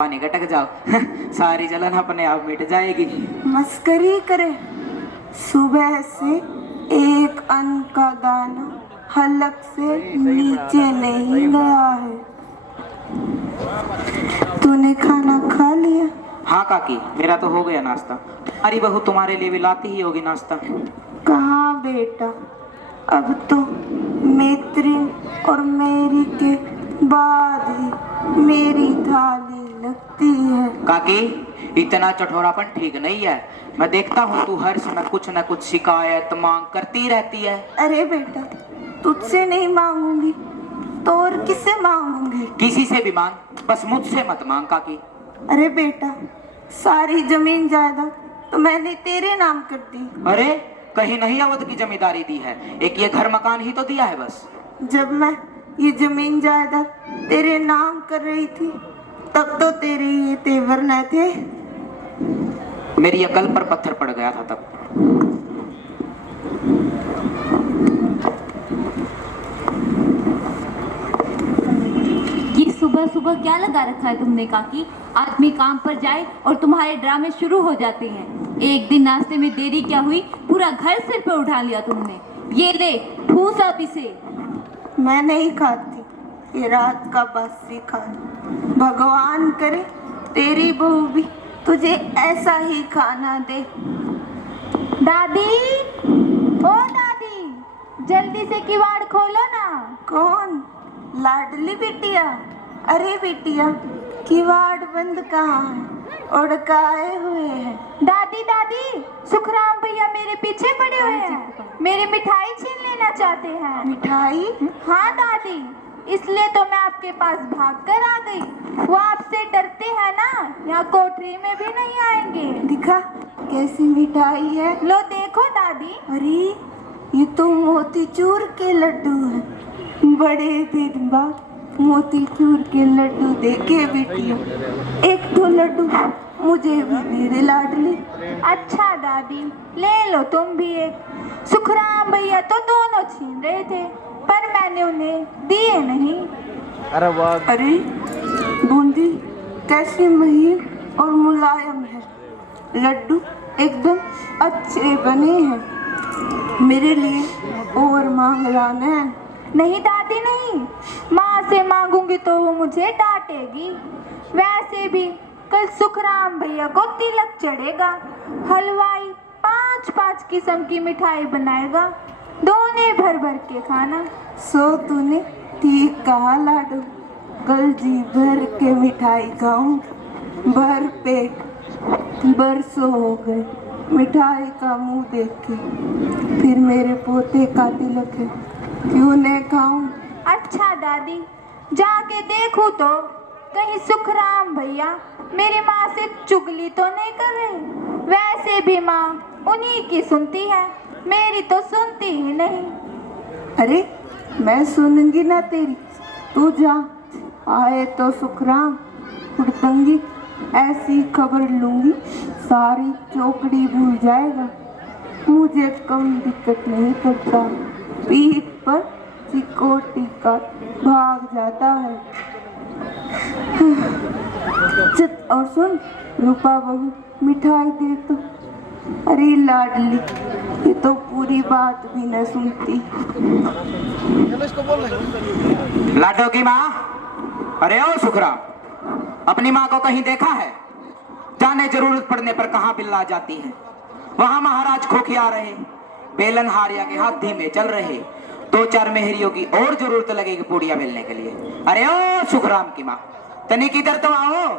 पानी गटक जाओ सारी जलन अपने आप मिट जाएगी। मस्करी करे। सुबह से एक अन्न का दाना हलक से नीचे नहीं गया है। तूने खाना खा लिया? हाँ काकी, मेरा तो हो गया नाश्ता। तुम्हारी बहू तुम्हारे लिए भी लाती ही होगी नाश्ता। कहाँ बेटा, अब तो मैत्री और मेरी के बाद ही मेरी थाली लगती है। काकी, इतना चटोरापन ठीक नहीं है। मैं देखता हूँ तू हर समय कुछ न कुछ शिकायत मांग करती रहती है। अरे बेटा, तुझसे नहीं मांगूंगी तो और किससे मांगूंगी? किसी से भी मांग, बस मुझसे मत मांग काकी। अरे बेटा, सारी जमीन जायदाद तो मैंने तेरे नाम कर दी। अरे कहीं नहीं अवध की जमींदारी दी है, एक ये घर मकान ही तो दिया है बस। जब मैं ये जमीन जायदाद तेरे नाम कर रही थी तब तो तेरे ये तेवर न थे। मेरी अकल पर पत्थर पड़ गया था तब। ये सुबह सुबह क्या लगा रखा है तुमने काकी? आदमी काम पर जाए और तुम्हारे ड्रामे शुरू हो जाते हैं। एक दिन नाश्ते में देरी क्या हुई, पूरा घर सिर पे उठा लिया तुमने। ये ले ठूस अब इसे। मैं नहीं खाती ये रात का बासी खाना। भगवान करे तेरी बहू भी तुझे ऐसा ही खाना दे। दादी, ओ दादी, जल्दी से किवाड़ खोलो ना। कौन? लाडली बिटिया? अरे बिटिया, किवाड़ बंद कहाँ है? उड़काए हुए हैं। दादी दादी, सुखराम भैया मेरे पीछे पड़े हुए हैं, मेरी मिठाई छीन लेना चाहते हैं। मिठाई? हाँ दादी, इसलिए तो मैं आपके पास भाग कर आ गई। वो आपसे डरते हैं ना, यहाँ कोठरी में भी नहीं आएंगे। दिखा कैसी मिठाई है। लो देखो दादी। अरे ये तो मोतीचूर के लड्डू हैं। बड़े दिन बाद मोतीचूर के लड्डू देखे बिटिया। एक तो लड्डू मुझे भी दे दे लाडली। अच्छा दादी, ले लो तुम भी एक। सुखराम भैया तो दोनों छीन रहे थे पर मैंने उन्हें दिए नहीं। अरे वाह। अरे बूंदी कैसी महीन और मुलायम है। लड्डू एकदम अच्छे बने हैं। मेरे लिए और मांग लाना। नहीं दादी नहीं, माँ से मांगूंगी तो वो मुझे डांटेगी। वैसे भी कल सुखराम भैया को तिलक चढ़ेगा। हलवाई 5-5 किस्म की मिठाई बनाएगा, दोने भर भर के खाना। सो तूने ठीक कहा लाडू, कल जी भर के मिठाई खाऊं। भर पेट बरसों हो गए मिठाई का मुंह देख के। फिर मेरे पोते का तिलक है, क्यों नहीं खाऊं? अच्छा दादी, जाके देखूं तो कहीं सुखराम भैया मेरी माँ से चुगली तो नहीं कर रहे। वैसे भी माँ उन्हीं की सुनती है, मेरी तो सुनती ही नहीं। अरे मैं सुनूंगी ना तेरी, तू जा। आए तो सुखराम हुड़दंगी, ऐसी खबर लूंगी सारी चौकड़ी भूल जाएगा। मुझे कम दिक्कत नहीं करता, पीठ पर चिकोटी का भाग जाता है। चुप और सुन, रूपा बहू मिठाई दे तो। अरे लाडली, ये तो पूरी बात भी न सुनती। लाडो की माँ। अरे ओ सुखराम, अपनी माँ को कहीं देखा है? जाने जरूरत पड़ने पर कहाँ बिल्ला जाती है। वहां महाराज खोखिया रहे, बेलन हारिया के हाथ धीमे चल रहे। 2-4 मेहरियों की और जरूरत लगेगी पूड़िया बेलने के लिए। अरे ओ सुखराम की माँ, तनिक इधर तो आओ।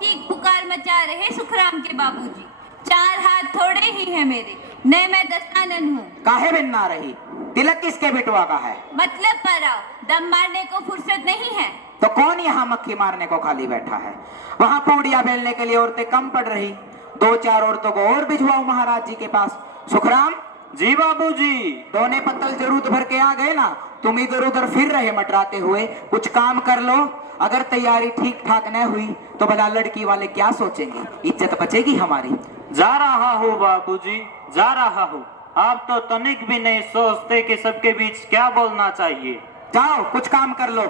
ठीक पुकार मचा रहे सुखराम के बाबूजी। 4 हाथ थोड़े ही हैं मेरे, न मैं दस्तानन हूँ। काहे बिन्ना रही? तिलक किसके बिटवा का है? मतलब पर आओ, दम मारने को फुर्सत नहीं है। तो कौन यहाँ मक्खी मारने को खाली बैठा है? वहां पूड़िया बेलने के लिए औरतें कम पड़ रही। 2-4 औरतों को और भिजवाओ महाराज जी के पास। सुखराम जी बाबूजी। दोने पत्तल जरूरत भर के आ गए ना, तुम इधर उधर फिर रहे मटराते हुए। कुछ काम कर लो। अगर तैयारी ठीक ठाक न हुई तो भला लड़की वाले क्या सोचेंगे? इज्जत बचेगी हमारी। जा रहा हूँ बाबूजी, जा रहा हूँ। आप तो तनिक भी नहीं सोचते कि सबके बीच क्या बोलना चाहिए। जाओ कुछ काम कर लो।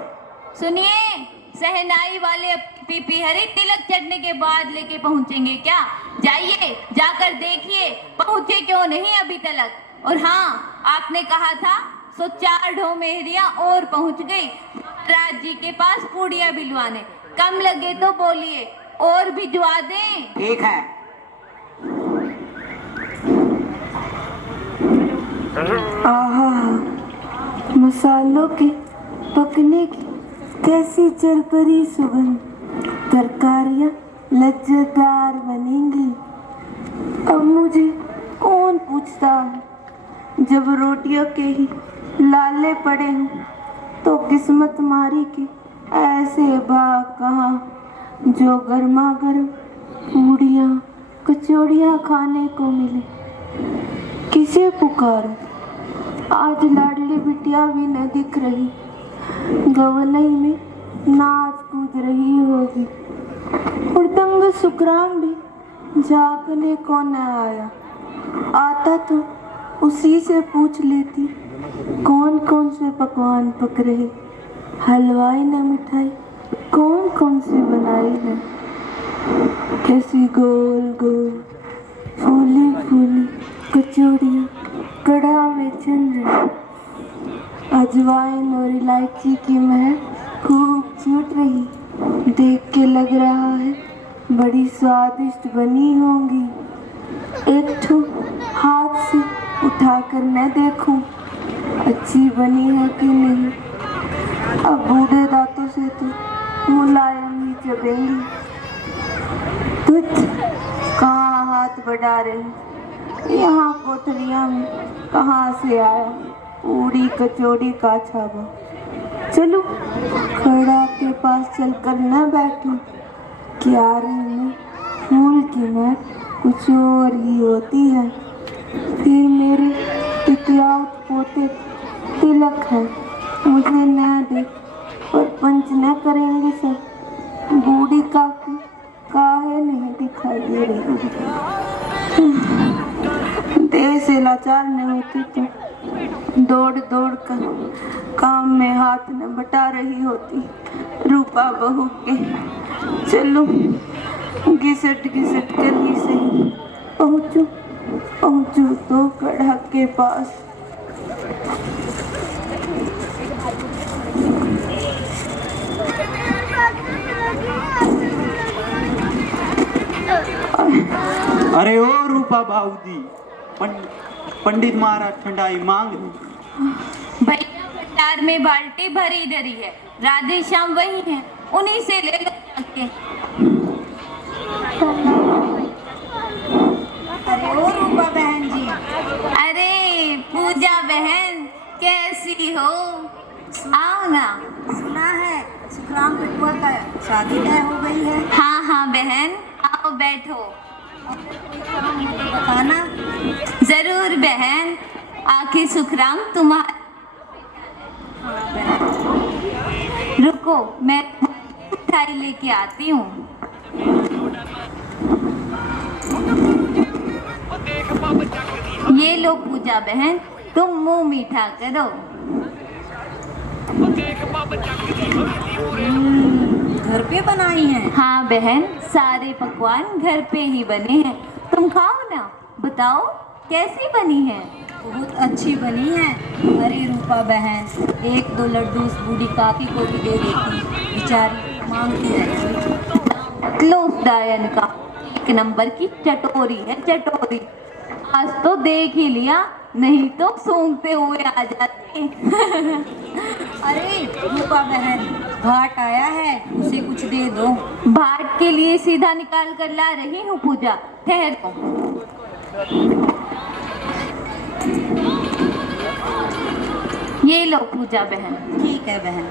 सुनिए, सहनाई वाले पीपी हरी तिलक चढ़ने के बाद लेके पहुंचेंगे क्या? जाइए, जाकर देखिए पहुंचे क्यों नहीं अभी तक। और हाँ, आपने कहा था सो 4 ढो मेहरियां और पहुंच गई महाराज जी के पास पूड़ियां बिलवाने। कम लगे तो बोलिए और भिजवा दें। ठीक है। आहा, मसालों के पकने की कैसी चरपरी सुगंध, तरकारियां लज्जतदार बनेंगी। अब मुझे कौन पूछता है, जब रोटियों के ही लाले पड़े हों तो किस्मत मारी के ऐसे भाग कहाँ जो गर्मा गर्म पूड़ियाँ कचौड़ियाँ खाने को मिले। किसे पुकारूं? आज लाडली बिटिया भी न दिख रही, गवलई में नाच कूद रही होगी। और दंग सुखराम भी जागने को न आया। आता तो उसी से पूछ लेती कौन कौन से पकवान पक रहे, हलवाई ने मिठाई कौन कौन सी बनाई है। कैसी गोल गोल फूली फूली कचौड़ियाँ कड़ा में चल रही, अजवाइन और इलायची की महक खूब छूट रही। देख के लग रहा है बड़ी स्वादिष्ट बनी होंगी। एक ठो हाथ से उठाकर मैं देखूं अच्छी बनी है कि नहीं। अब बूढ़े दांतों से तो मुलायम ही चबेंगी। तुझ कहाँ हाथ बढ़ा रही, यहाँ कोठरिया में कहाँ से आया पूड़ी कचौड़ी का छावा। चलो खड़ा के पास चलकर न बैठूं, क्यारे में फूल की महक कुछ और ही होती है। फिर मेरे इकलौते पोते तिलक है, मुझे न देख और पंच न करेंगे सब। बूढ़ी काकी काहे नहीं दिखाई दे रही। देह से लाचार न होती तो दौड़ दौड़ कर काम में हाथ न बटा रही होती रूपा बहू के। चलो घिसट घिसट कर ही सही पहुंचू तो कड़ा के पास। अरे ओ रूपा बाऊदी, पंडित महाराज ठंडाई मांग रहे। भैया भंडार में बाल्टी भरी धरी है, राधे श्याम वही है, उन्हीं से ले लो जाके। अरे ओ रूपा बहन जी। अरे पूजा बहन कैसी हो, आओ ना। सुना है सुखराम पिटुआ का शादी तय हो गई है। हाँ हाँ बहन, आओ बैठो। बताना। जरूर बहन, आखिर सुखराम तुम्हारा। रुको मैं मिठाई लेके आती हूँ। ये लो पूजा बहन, तुम मुंह मीठा करो। घर पे बनाई है? हाँ बहन, सारे पकवान घर पे ही बने हैं, तुम खाओ ना। बताओ कैसी बनी है? बहुत अच्छी बनी है। अरे रूपा बहन, 1-2 लड्डू उस बूढ़ी काकी को भी दे देती, बेचारी मांगती रहती। क्लोज डायन का 1 नंबर की चटोरी है, चटोरी। आज तो देख ही लिया, नहीं तो सूंघते हुए आ जाते। अरे रूपा बहन, भाट आया है, उसे कुछ दे दो। भाट के लिए सीधा निकाल कर ला रही हूँ पूजा, ठहरो। ये लो पूजा बहन। ठीक है बहन।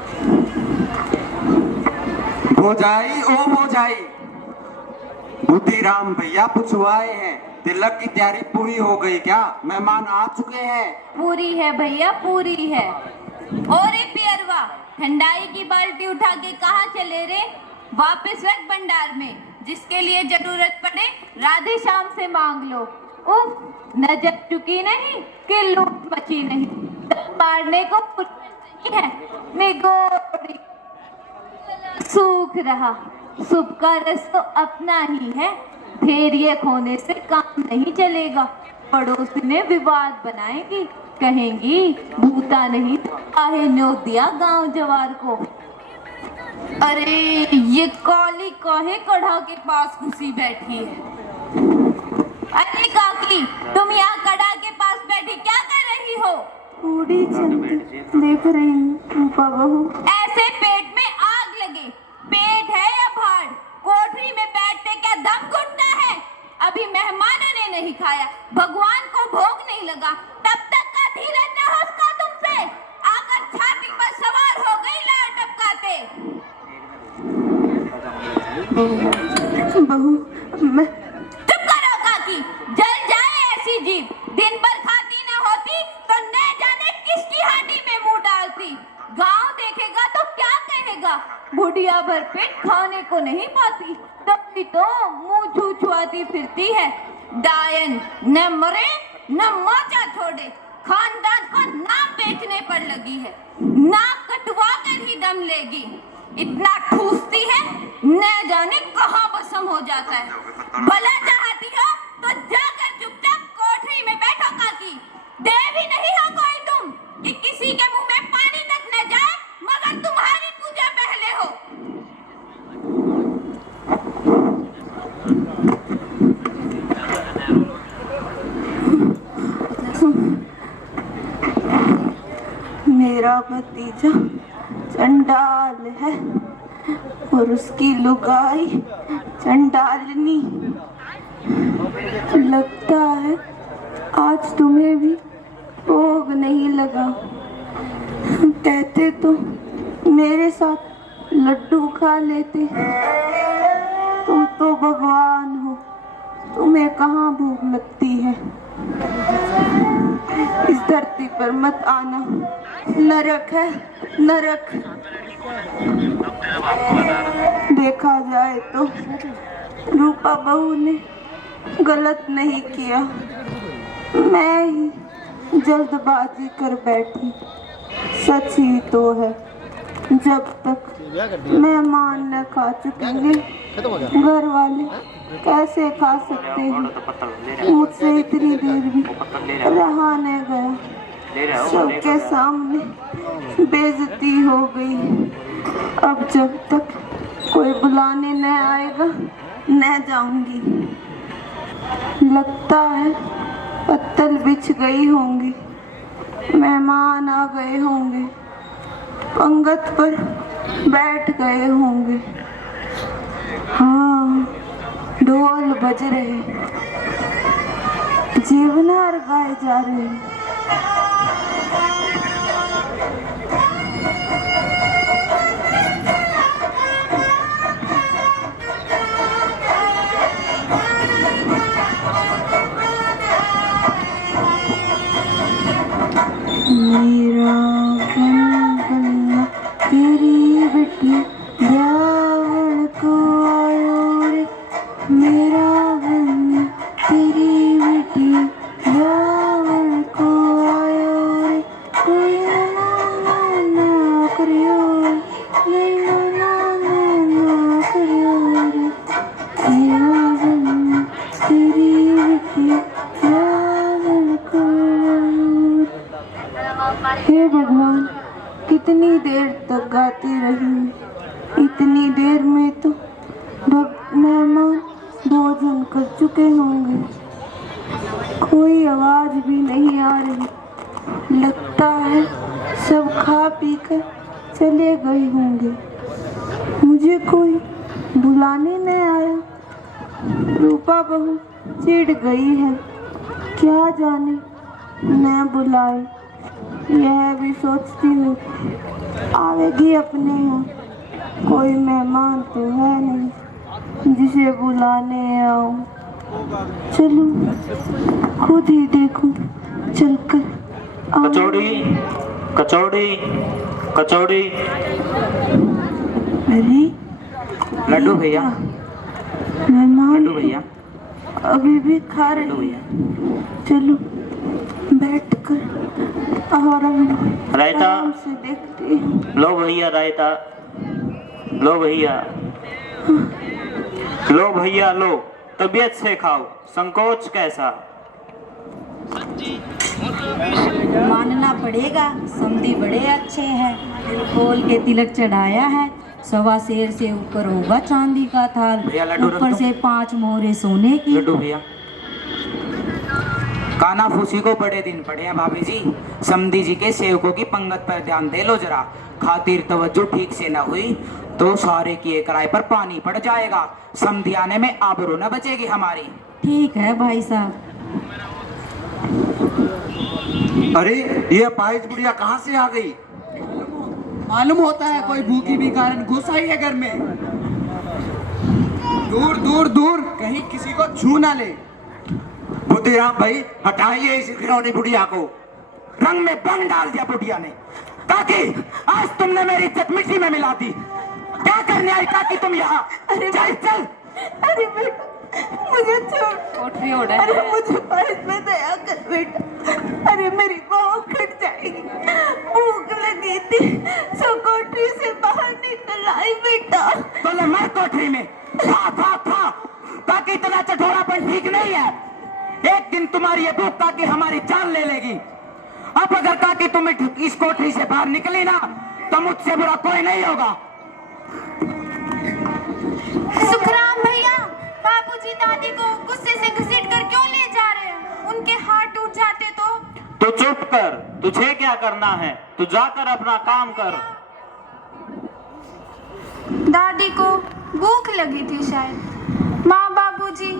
भोजाई ओ भोजाई, बुद्धिराम भैया पुछवाए हैं, तिलक की तैयारी पूरी हो गई क्या? मेहमान आ चुके हैं। पूरी है भैया, पूरी है। और ये पियरवा, ठंडाई की बाल्टी उठा के कहाँ चले रे? वापस रख भंडार में, जिसके लिए जरूरत पड़े राधे श्याम से मांग लो। उफ, नजर चुकी नहीं कि लूट मची नहीं, मारने को कुछ नहीं है। निगोरी सूख रहा, शुभ का रस तो अपना ही है, धैर्य खोने से काम नहीं चलेगा। पड़ोसी ने विवाद बनाएगी, कहेंगी भूता नहीं आहे न्योत दिया गांव जवार को। अरे ये काली काहे कढ़ा के पास घुसी बैठी है? अरे काकी, तुम यहाँ कढ़ा के पास बैठी क्या कर रही हो? बूढ़ी चंदी देख रही हूँ रूपा बहू। ऐसे पेट में आग लगे, पेट है या भाड़? कोठरी में बैठते क्या दम घुटता है? अभी मेहमानों ने नहीं खाया, भगवान को भोग नहीं लगा, तब तक का धीरज न हो उसका तुमसे? आकर छाती पर सवार हो गई लार टपकाते। बहू मैं चुप करो काकी, जल जाए ऐसी जीभ। दिन भर खाती न होती तो न जाने किसकी हांडी में मुंह डालती। गांव देखेगा तो क्या कहेगा? बुढ़िया भर पेट खाने को नहीं पाती, तभी तो मुंह छू छुआती फिरती है। डायन न मरे न मोचा छोड़े, खानदान को नाम बेचने पर लगी है, नाक कटवा कर ही दम लेगी। इतना ठूसती है, न जाने कहाँ भस्म हो जाता है। भला चाहती हो तो जाकर चुपचाप कोठरी में बैठो काकी। देवी नहीं हो कोई तुम कि किसी के मुंह में पानी तक न जाए मगर तुम्हारी पूजा पहले हो। मेरा भतीजा चंडाल है और उसकी लुगाई चंडालनी। लगता है आज तुम्हें भी भोग नहीं लगा। कहते तो मेरे साथ लड्डू खा लेते। तुम तो भगवान हो, तुम्हें कहाँ भूख लगती है? इस धरती पर मत आना, नरक है नरक। देखा जाए तो रूपा बहू ने गलत नहीं किया, मैं ही जल्दबाजी कर बैठी। सच ही तो है, जब तक मेहमान न खा चुकेंगे घर वाले कैसे खा सकते हैं? मुझसे इतनी देर भी रहा नहीं गया, सबके सामने बेइज्जती हो गई। अब जब तक कोई बुलाने न आएगा न जाऊंगी। लगता है पत्तल बिछ गई होंगी, मेहमान आ गए होंगे, पंगत पर बैठ गए होंगे। हाँ, ढोल बज रहे, जीवनार गाए जा रहे। मेरा गन्ना तेरी बेटी रावण को आयो रे। मेरा गन्ना तेरी बेटी रावण को आयो रे। कोई ना करियो, ना करियो रे। मेरा गन्ना तेरी बेटी रावण को। हे भगवान, कितनी देर तक गाती रही? इतनी देर में तो मेहमान भोजन कर चुके होंगे। कोई आवाज भी नहीं आ रही। लगता है सब खा पी कर चले गए होंगे। मुझे कोई बुलाने न आया। रूपा बहू चिढ़ गई है, क्या जाने न बुलाए। यह भी सोचती हूँ आवेगी अपने यहाँ, कोई मेहमान तो है नहीं जिसे बुलाने आऊं। चलो खुद ही देखूं चलकर। कचौड़ी कचौड़ी कचौड़ी। अरे लड्डू भैया, मेहमान लड्डू भैया, अभी भी खा रहे लड्डू भैया। चलो बैठकर रायता आराम से देखते हैं। लो भैया, रायता लो भैया। लो भैया लो, तबीयत से खाओ, संकोच कैसा? मानना पड़ेगा, समधी बड़े अच्छे हैं। खोल के तिलक चढ़ाया है, 1.25 सेर से ऊपर होगा चांदी का थाल, भैया लड्डू रख ऊपर दो। से 5 मोहरे सोने की। लड्डू भैया। काना फूसी को बड़े दिन पड़े हैं भाभी जी। समधी जी के सेवकों की पंगत पर ध्यान दे लो जरा। खातिर तवज्जो ठीक से न हुई तो सारे किए किराए पर पानी पड़ जाएगा। समधी आने में आबरू न बचेगी हमारी। ठीक है भाई साहब। अरे ये अपाहिज बुढ़िया कहाँ से आ गई? मालूम होता है कोई भूखी भी कारण घुस आई है घर में। दूर दूर दूर, कहीं किसी को छू ना ले। बुद्धिराम भाई हटाइए इस घिनौनी बुढ़िया को। रंग में बंग डाल दिया बुढ़िया ने। काकी आज तुमने मेरी इज्जत मिट्टी में मिला दी। क्या करने आई काकी तुम यहाँ? चल चल। अरे बेटा मुझे छोड़, अरे मुझे फर्ज में दया कर बेटा। अरे मेरी बाहों कट जाएगी, भूख लगी थी सो कोठरी से बाहर निकल आई बेटा। तो ले मर कोठरी में। था ताकि इतना चटोरापन ठीक नहीं है। एक दिन तुम्हारी ये भूख काकी हमारी जान ले लेगी। अब अगर काकी तुम इस कोठरी से बाहर निकली ना तो मुझसे बुरा कोई नहीं होगा। सुखराम भैया, बाबूजी दादी को गुस्से से घसीट कर क्यों ले जा रहे हैं? उनके हाथ टूट जाते तो? तो चुप कर, तुझे क्या करना है? तू जाकर अपना काम कर। दादी को भूख लगी थी शायद। माँ बाबूजी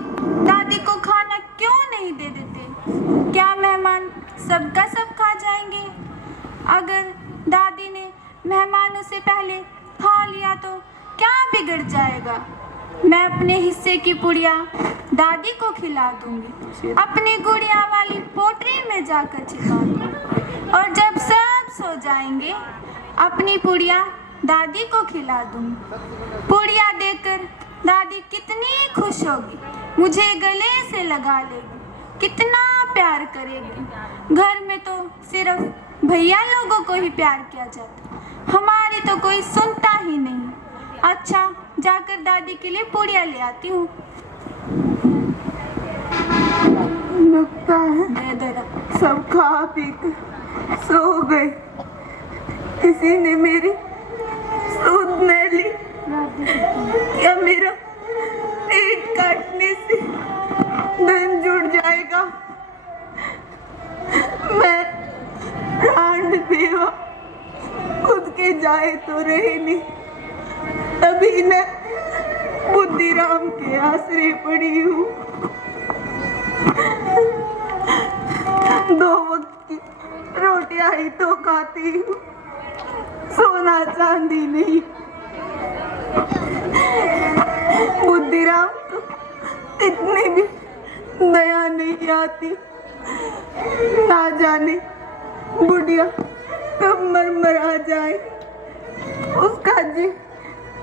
दादी को खाना क्यों नहीं दे देते? क्या मेहमान सबका सब खा जाएंगे? अगर दादी ने मेहमानों से पहले खा लिया तो क्या बिगड़ जाएगा? मैं अपने हिस्से की पुड़िया दादी को खिला दूंगी, अपनी गुड़िया वाली पोटरी में जाकर छिपा दूंगी, और जब सब सो जाएंगे अपनी पुड़िया दादी को खिला दूंगी। पुड़िया देकर दादी कितनी खुश होगी, मुझे गले से लगा लेगी, कितना प्यार करेगी। घर में तो सिर्फ भैया लोगों को ही प्यार किया जाता, हमारी तो कोई सुनता ही नहीं। अच्छा, जाकर दादी के लिए पुड़िया ले आती हूँ। लगता है सब खा पी कर सो गए। किसी ने मेरी सूद न ली। क्या मेरा पेट काटने से धन जुड़ जाएगा? मैं प्राण बेवा खुद के जाए तो रहे नहीं, अभी न बुद्धिराम के आसरे पड़ी हूँ। 2 वक्त की रोटियां ही तो खाती हूँ, सोना चांदी नहीं। बुद्धिराम को इतनी भी दया नहीं आती। ना जाने बुढ़िया कब मर आ जाए, उसका जी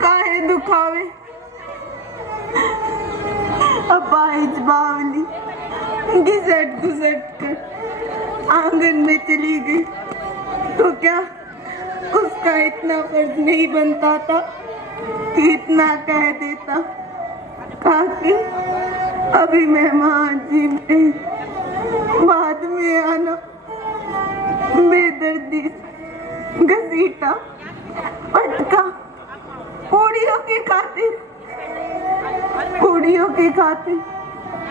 काहे दुखावे। अपाहिज बावली घिसट घुसट कर आंगन में चली गई तो क्या उसका इतना फर्ज नहीं बनता था कि इतना कह देता? काकी अभी मेहमान जी ने बाद में आना। बेदर्दी घसीटा पटका पूड़ियों के खातिर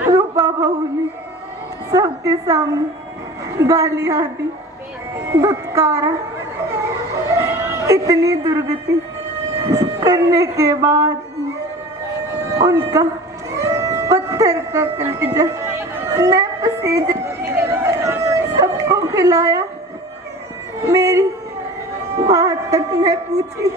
रूपा बहू ने सबके सामने गालियां दी, धुतकारा। इतनी दुर्गति करने के बाद उनका पत्थर का कलेजा मैं पसीज सबको खिलाया। मेरी बात तक न पूछी।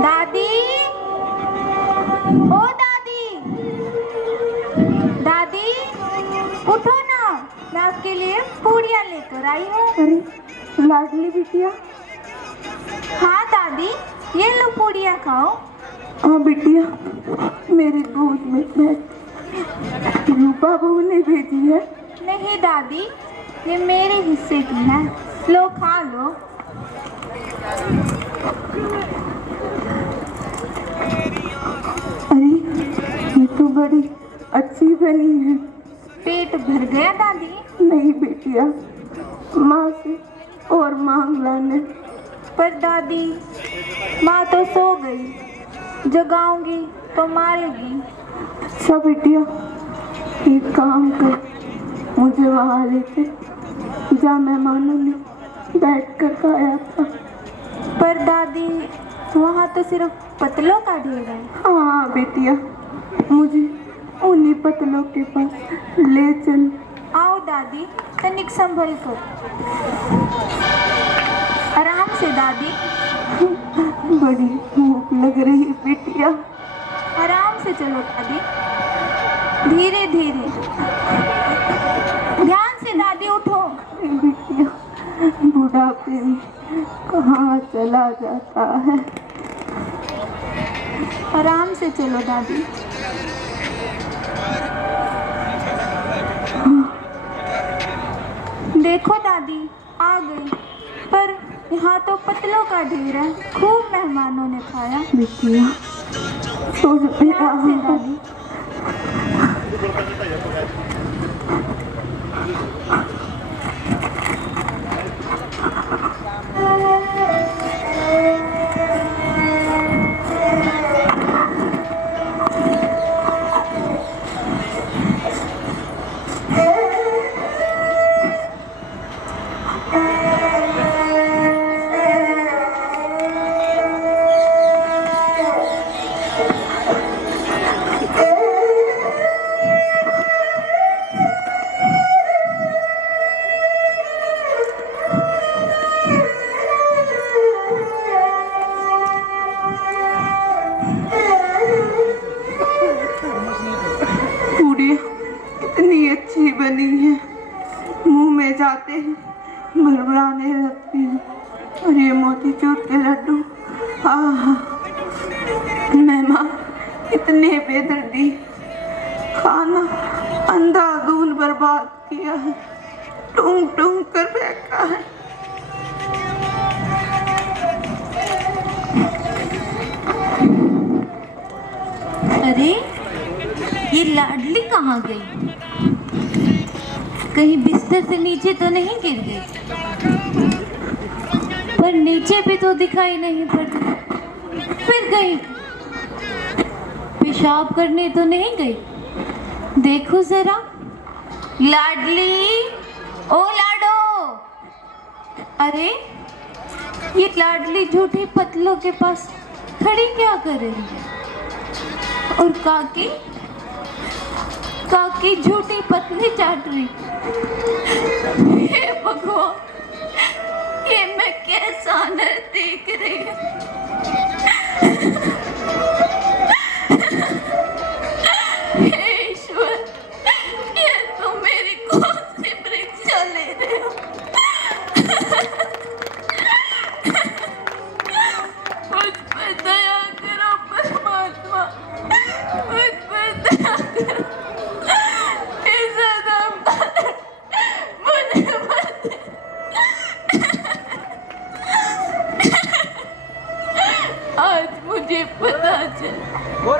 दादी, ओ दादी, दादी उठो ना, मैं आपके लिए पूड़ियाँ लेकर आई हूँ। अरे लाडली बिटिया, हाँ दादी, ये लो पूड़ियाँ खाओ। हाँ बिटिया, मेरे गोद में बैठ। रूपा बहू ने भेजी है। नहीं दादी, ये मेरे हिस्से की है, लो खा लो। अरे ये तो बड़ी अच्छी बनी है। पेट भर गया दादी? नहीं बेटिया, माँ से और मांग लाने। पर दादी, माँ तो सो गई, जगाऊंगी तो मारेगी। अच्छा बेटिया, एक काम कर, मुझे वहाँ लेके जा, मेहमानों ने बैठ कर खाया था। पर दादी, वहाँ तो सिर्फ पतलों का ढेर है। हाँ बेटिया, मुझे उन्हीं पतलों के पास ले चल। आओ दादी, तनिक संभल कर। आराम से दादी। बड़ी भूख लग रही बेटिया। आराम से चलो दादी, धीरे धीरे, ध्यान से दादी, उठो। बेटिया, बुढ़ापे में कहाँ चला जाता है। आराम से चलो दादी। देखो दादी, आ गई, पर यहाँ तो पतलों का ढेर है, खूब मेहमानों ने खाया। बेटिया, सो ध्यान से दादी। कितनी अच्छी बनी है, मुंह में जाते ही बड़बड़ाने लगती है। और ये मोतीचूर के लड्डू, मेहमान इतने बेदर्दी, खाना अंधाधुंध बर्बाद किया है, टूंग टूंग कर फेंका है। अरे ये लाडली कहाँ गई? कहीं बिस्तर से नीचे तो नहीं गिर गई? पर नीचे भी तो दिखाई नहीं पड़ती। फिर गई, पेशाब करने तो नहीं गई? देखो जरा। लाडली, ओ लाडो। अरे ये लाडली झूठी पतलों के पास खड़ी क्या कर रही है? और काकी, काकी झूठी पतली चाट रही। हे भगवान, ये मैं कैसा नर देख रही हूँ। हे ईश्वर, ये तुम मेरी कौन सी परीक्षा ले रहे हो? मुझ पर दया करो परमात्मा, मुझ पर दया करो। आज मुझे पता चला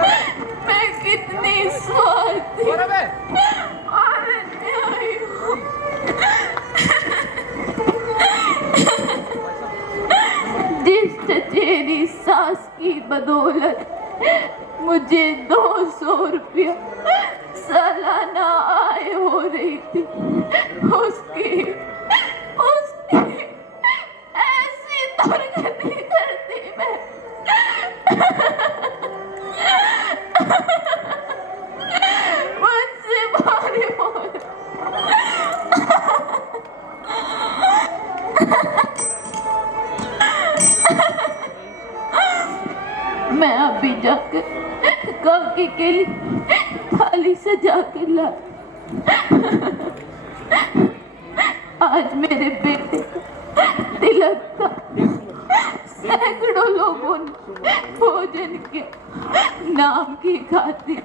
मैं कितनी स्वार्थी और अन्यायी हूँ। जिस चचेरी सास की बदौलत मुझे 200 रुपया सालाना आय हो रही थी, उसकी ऐसी दुर्गति कर दी मैं। मुझसे भारी बोल। मैं अभी जाकर काकी के लिए थाली सजा के ला। आज मेरे बेटे का तिलक था, सैकड़ों लोगों ने भोजन के नाम की खातिर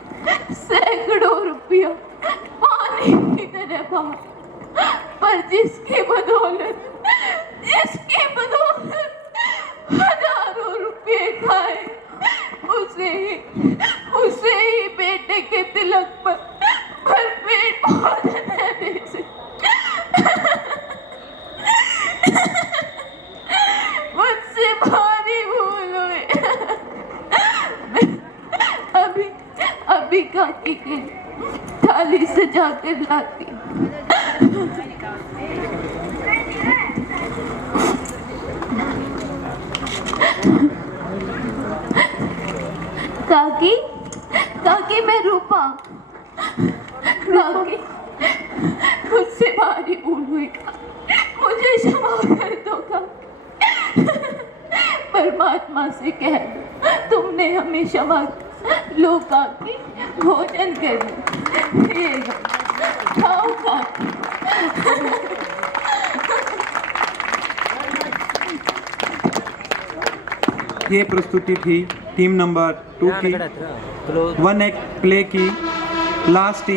सैकड़ों रुपया पानी की तरह बहा, पर जिसकी बदौलत हजारों रुपये खाए, उसे ही बेटे के तिलक पर भरपेट भोजन देने से मुझसे भारी भूल हुई। अभी काकी के थाली सजा कर लाती हूँ। काकी मैं रूपा। काकी मुझसे भारी भूल हुई, मुझे क्षमा कर दो काकी। परमात्मा से कह दो तुमने हमें क्षमा। लो काकी भोजन कर ये लो, खाओ काकी। ये प्रस्तुति थी टीम नंबर 2 की 1 एक्ट प्ले की लास्ट